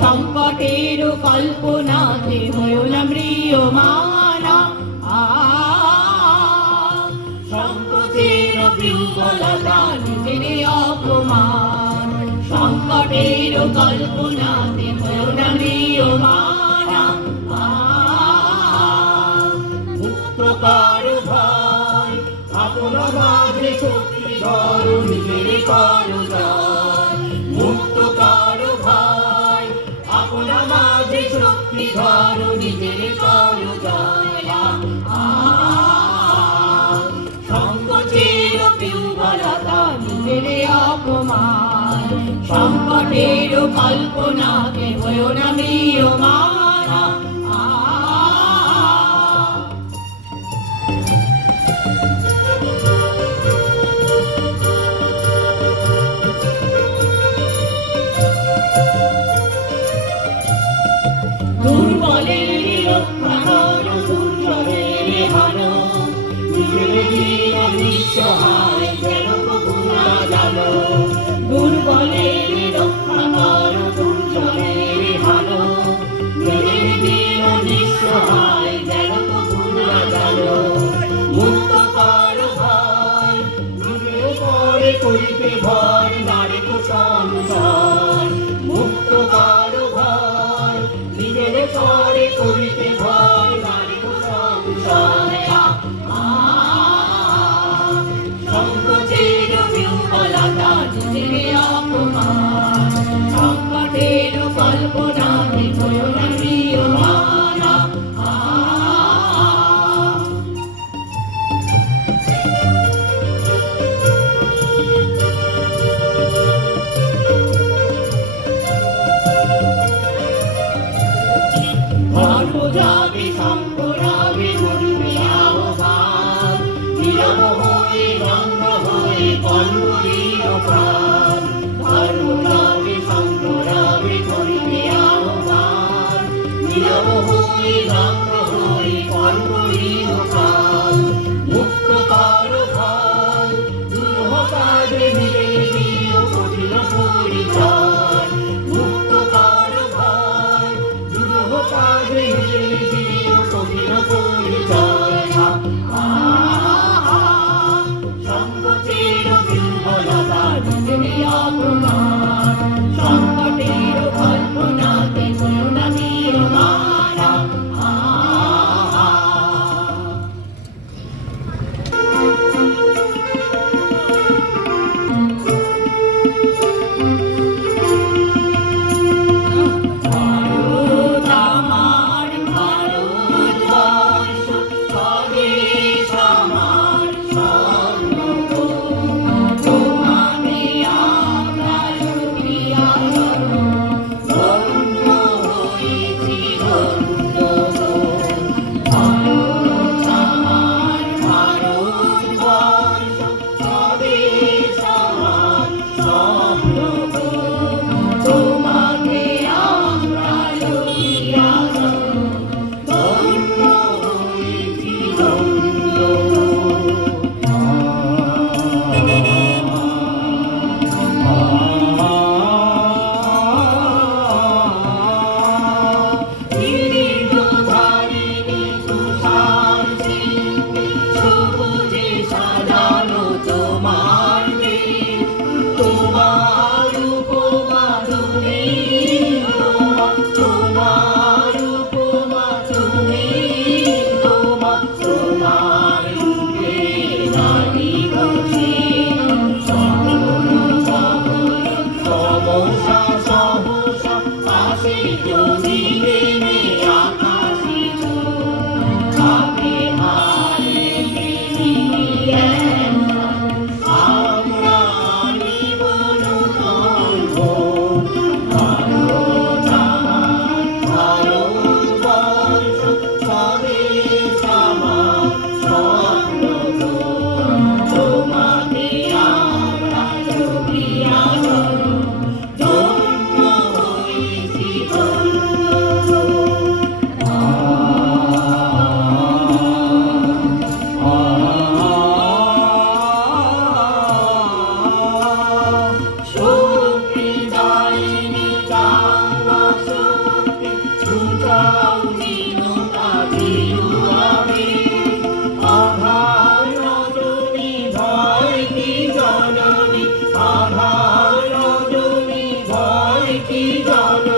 সংকটের কল্পনাতে হয়েও না ম্রিয়মানা। সংকোচের বিহ্বলতা নিজের অপমান, সংকটের কল্পনাতে হয়েও না ম্রিয়মানা। মুক্ত করো ভয়, আপন মাঝে শক্তি ধরো, নিজের করো জয়। মুক্ত করো ভয়, আপন মাঝে শক্তি ধরো, নিজের করো জয়। সংকোচের বিহ্বলতা নিজের অপমান, সংকটের কল্পনাতে হয়েও না ম্রিয়মানা। দুর্বলের রক্ষা করো, দুর্জনের হানো, নিজের জীবন নিঃসহায় যেন প্রভু না জানো। দুর্বলের রক্ষা করো, দুর্জনের হানো, নিজের জীবন নিঃসহায় যেন প্রভু না জানো। মুক্ত করো ভয়, নিজের পরে করিতে ভর, নারী তো সংসার। মুক্ত করো ভয়, নিজের পরে করিতে ভয়, নারী তো সংসার। সংকোচের বিহ্বলতা নিজের অপমান, সংকটের কল্পনাতে হয়েও না ম্রিয়মানা। ধর্ম যাবে সম্পরাবে মরিবে আহ্বান, নীরব হয়ে নম্র হয়ে কর্মহীন প্রাণ। ধর্ম যাবে সম্পরাবে মরিবে আহ্বান, নীরব হয়ে নম্র হয়ে কর্মহীন প্রাণ। মুক্ত করো ভয়, দুরূহ কাজে মিলে দিও কঠিন পরিচয়। মুক্ত করো ভয়, দুরূহ কাজে মিলে দিও কঠিন পরিচয়। সংকোচের বিহ্বলতা নিজের অপমান, সংকটের কল্পনাতে হয়েও না ম্রিয়মানা। চলো